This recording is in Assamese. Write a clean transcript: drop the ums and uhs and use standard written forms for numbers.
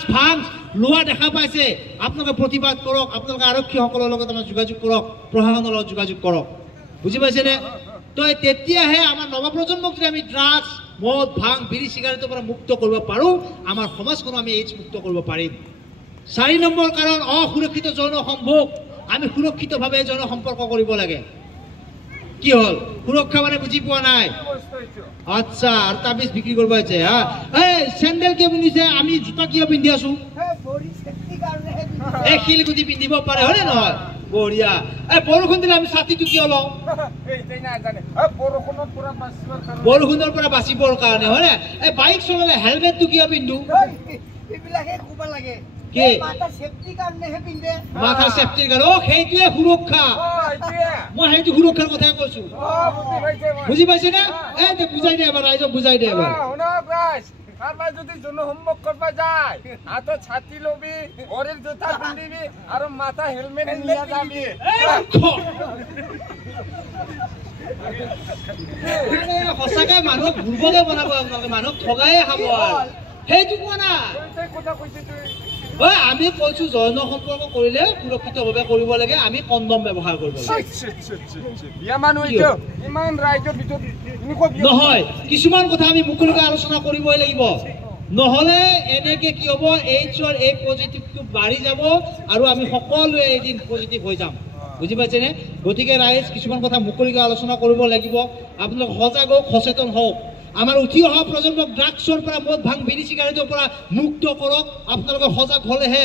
ড্ৰাগছ ভাং লোৱা দেখা পাইছে আপোনালোকে প্ৰতিবাদ কৰক আপোনালোকে আৰক্ষীসকলৰ লগত আমাৰ যোগাযোগ কৰক প্ৰশাসনৰ লগত যোগাযোগ কৰক বুজি পাইছেনে তো তেতিয়াহে আমাৰ নৱপ্ৰজন্মক যদি আমি ড্ৰাগছ মদ ভাং বিড়ি চিগাৰেটৰ পৰা মুক্ত কৰিব পাৰোঁ আমাৰ সমাজখন আমি এইডছ মুক্ত কৰিব পাৰিম 4 নম্বৰ কাৰণ অসুৰক্ষিত যৌন সম্ভোগ আমি সুৰক্ষিতভাৱে যৌন সম্পৰ্ক কৰিব লাগে কি হল সুৰক্ষা মানে বুজি পোৱা নাই আচ্ছা আৰু তাবিজ বিক্ৰী কৰিব আছে এই চেন্ডেল কিয় পিন্ধিছে আমি জোতা কিয় পিন্ধি আছো এই শিলগুটি পিন্ধিব পাৰে হয়নে নহয় বঢ়িয়া এই বৰষুণ দিলে আমি ছাতিটো কিয় লওঁ বৰষুণৰ পৰা বাচিবৰ কাৰণে হয়নে এই বাইক চলালে হেলমেটটো কিয় পিন্ধো মাথা সেফটিৰ কাৰণে সেইটোৱে সুৰক্ষা মই সেইটো সুৰক্ষাৰ কথাই কৈছো বুজি পাইছে না বুজাই দে এবাৰ ৰাইজক বুজাই দে এবাৰ কারবাই যদি জন হোমওয়ার্ক করবা যায় হাতে ছাতি লবি ওরের জুতা পিন্ধিবি আর মাথা হেলমেট নিয়া যাবি হসাকে মানুহ ভুলবগে বনাব আপোনালোকে মানুহ ঠগায়ে খাব সেইটো কোৱা না কথা কইছিস তুই আমি কৈছো যৌন সম্পৰ্ক কৰিলে সুৰক্ষিতভাৱে কৰিব লাগে আমি কণ্ডম ব্যৱহাৰ কৰিব লাগে বিয়া মানুহ এইটো ইমান ৰাইজৰ ভিতৰত নহয় কিছুমান কথা আমি মুকলিকৈ আলোচনা কৰিবই লাগিব নহলে এনেকে কি হ'ব এইচৰ এই পজিটিভটো বাঢ়ি যাব আৰু আমি সকলোৱে এদিন পজিটিভ হৈ যাম বুজি পাইছেনে গতিকে ৰাইজ কিছুমান কথা মুকলিকৈ আলোচনা কৰিব লাগিব আপোনালোক সজাগ হওক সচেতন হওক আমাৰ উঠি অহা প্ৰজন্মক ড্ৰাগছৰ পৰা মদ ভাং বিড়ি চিগাৰেটৰ পৰা মুক্ত কৰক আপোনালোকে সজাগ হলেহে